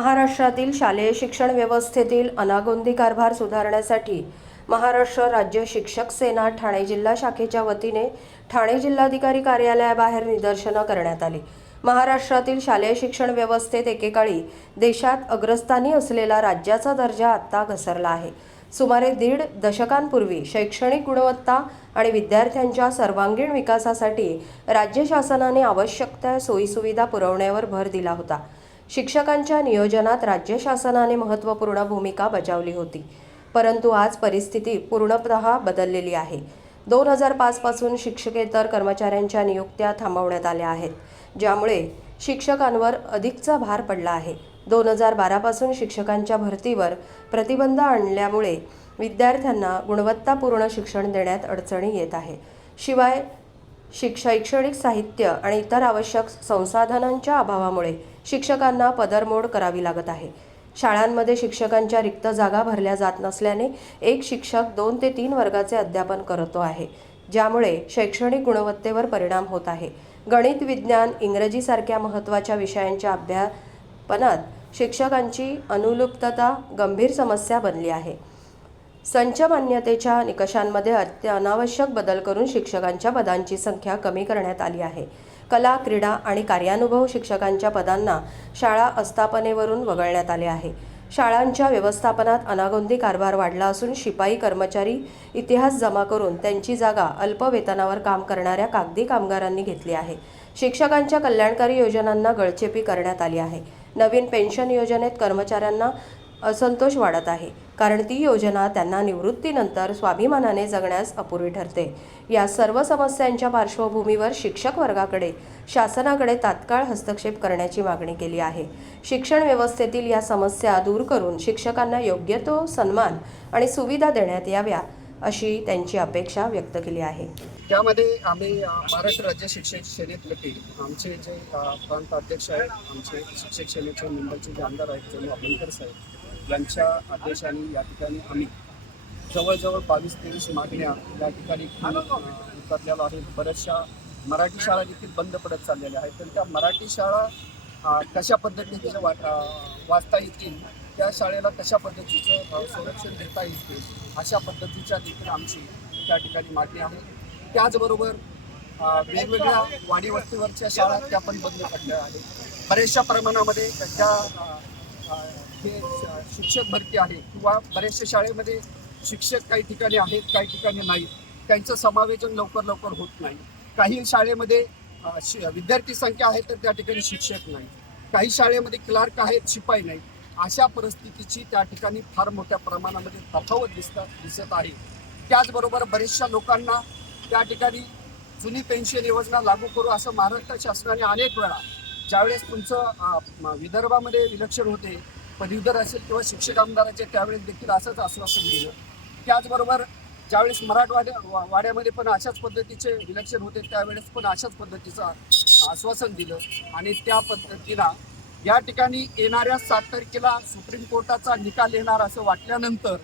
महाराष्ट्रातील शालेय शिक्षण व्यवस्थेतील अनागोंदी कारभार सुधारण्यासाठी महाराष्ट्र राज्य शिक्षक सेना ठाणे जिल्हा शाखेच्या वतीने ठाणे जिल्हाधिकारी कार्यालयाबाहेर निदर्शनं करण्यात आली. महाराष्ट्रातील शालेय शिक्षण व्यवस्थेत एकेकाळी देशात अग्रस्थानी असलेला राज्याचा दर्जा आत्ता घसरला आहे. सुमारे दीड दशकांपूर्वी शैक्षणिक गुणवत्ता आणि विद्यार्थ्यांच्या सर्वांगीण विकासासाठी राज्य शासनाने आवश्यक त्या सोयीसुविधा पुरवण्यावर भर दिला होता. शिक्षकांच्या नियोजनात राज्य शासनाने महत्त्वपूर्ण भूमिका बजावली होती. परंतु आज परिस्थिती पूर्णतः बदललेली आहे. दोन हजार पाचपासून शिक्षकेतर कर्मचाऱ्यांच्या नियुक्त्या थांबवण्यात आल्या आहेत ज्यामुळे शिक्षकांवर अधिकचा भार पडला आहे. दोन हजार बारापासून शिक्षकांच्या भरतीवर प्रतिबंध आणल्यामुळे विद्यार्थ्यांना गुणवत्तापूर्ण शिक्षण देण्यात अडचणी येत आहे. शिवाय शिक शैक्षणिक साहित्य आणि इतर आवश्यक संसाधनांच्या अभावामुळे शिक्षकांना पदरमोड करावी लागत आहे. शाळांमध्ये शिक्षकांच्या रिक्त जागा भरल्या जात नसल्याने एक शिक्षक दोन ते तीन वर्गाचे अध्यापन करतो आहे ज्यामुळे शैक्षणिक गुणवत्तेवर परिणाम होत आहे. गणित विज्ञान इंग्रजीसारख्या महत्त्वाच्या विषयांच्या अभ्यापनात शिक्षकांची अनुलुप्तता गंभीर समस्या बनली आहे. संच मान्यतेच्या निकषांमध्ये अत्य अनावश्यक बदल करून शिक्षकांच्या पदांची संख्या कमी करण्यात आली आहे. कला क्रीडा आणि कार्यानुभव शिक्षकांच्या पदांना शाळा आस्थापनेवरून वगळण्यात आले आहे. शाळांच्या व्यवस्थापनात अनागोंदी कारभार वाढला असून शिपाई कर्मचारी इतिहास जमा करून त्यांची जागा अल्प वेतनावर काम करणाऱ्या कागदी कामगारांनी घेतली आहे. शिक्षकांच्या कल्याणकारी योजनांना गळचेपी करण्यात आली आहे. नवीन पेन्शन योजनेत कर्मचाऱ्यांना असंतोष वाढत आहे. कारण ती योजना त्यांना निवृत्तीनंतर स्वाभिमानाने जगण्यास अपुरी ठरते. या सर्व समस्यांच्या पार्श्वभूमीवर शिक्षक वर्गाकडे शासनाकडे तात्काळ हस्तक्षेप करण्याची मागणी केली आहे. शिक्षण व्यवस्थेतील या समस्या दूर करून शिक्षकांना योग्य तो सन्मान आणि सुविधा देण्यात याव्या अशी त्यांची अपेक्षा व्यक्त केली आहे. त्यामध्ये आम्ही महाराष्ट्र राज्य शिक्षक सेनेतर्फे आमचे जे प्रांत अध्यक्ष आहेत आमचे शिक्षक सेनेचे मुंबईचे जे आमदार आहेत जणू साहेब यांच्या आदेशाने या ठिकाणी आम्ही जवळजवळ बावीस तेवीस मागण्या या ठिकाणी घेऊन, अ, उतरलेलो आहे बऱ्याचशा मराठी शाळा देखील बंद पडत चाललेल्या आहेत. तर त्या मराठी शाळा कशा पद्धतीने वा वाचता येतील त्या शाळेला कशा पद्धतीचं संरक्षण देता येईल अशा पद्धतीच्या देखील आमची त्या ठिकाणी मागणी आहे. त्याचबरोबर वेगवेगळ्या वाडीवस्तीवरच्या शाळा त्या पण बंद पडल्या आहेत. बऱ्याचशा प्रमाणामध्ये त्यांच्या हे श- शिक्षक भरती आहे किंवा बऱ्याचशा शाळेमध्ये शिक्षक काही ठिकाणी आहेत काही ठिकाणी नाहीत त्यांचं समावेशन लवकर लवकर होत नाही. काही शाळेमध्ये शि- विद्यार्थी संख्या आहे तर त्या ठिकाणी शिक्षक नाही. काही शाळेमध्ये क्लार्क आहेत शिपाई नाही. अशा परिस्थितीची त्या ठिकाणी फार मोठ्या प्रमाणामध्ये तफावत दिसतात दिसत आहे. त्याचबरोबर बरेचशा लोकांना त्या ठिकाणी जुनी पेन्शन योजना लागू करू असं महाराष्ट्र शासनाने अनेक वेळा ज्यावेळेस तुमचं विदर्भामध्ये विलक्षण होते पदवीधर असेल किंवा शिक्षक आमदाराचे त्यावेळेस देखील असंच आश्वासन दिलं. त्याचबरोबर ज्यावेळेस मराठवाड्या वा- वाड्यामध्ये पण अशाच पद्धतीचे विलक्षण होते त्यावेळेस पण अशाच पद्धतीचं आश्वासन दिलं. आणि त्या पद्धतीला या ठिकाणी येणाऱ्या सात तारखेला सुप्रीम कोर्टाचा निकाल येणार असं वाटल्यानंतर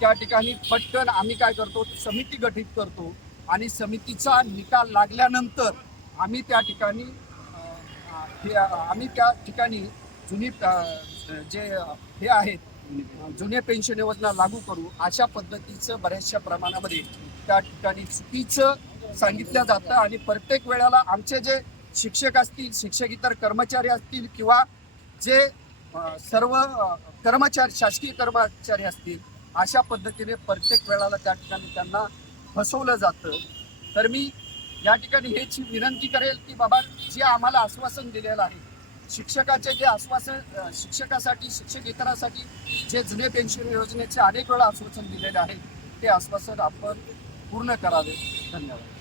त्या ठिकाणी पटकन आम्ही काय करतो समिती गठीत करतो. आणि समितीचा निकाल लागल्यानंतर आम्ही त्या ठिकाणी हे आम्ही त्या ठिकाणी जुनी जे हे आहेत जुने पेन्शन योजना लागू करू अशा पद्धतीचं बऱ्याचशा प्रमाणामध्ये त्या ठिकाणी चुकीचं सांगितलं जातं आणि प्रत्येक वेळेला आमचे जे शिक्षक असतील शिक्षक इतर कर्मचारी असतील किंवा जे सर्व कर्मचारी शासकीय कर्मचारी असतील अशा पद्धतीने प्रत्येक वेळेला त्या ठिकाणी त्यांना फसवलं जातं. तर मी या ठिकाणी हेच विनंती करेल की बाबा जे आम्हाला आश्वासन दिलेलं आहे शिक्षकाचे जे आश्वासन शिक्षकासाठी शिक्षक इतरांसाठी जे जुने पेन्शन योजनेचे अनेक वेळा आश्वासन दिलेले आहे ते आश्वासन आपण पूर्ण करावे. धन्यवाद.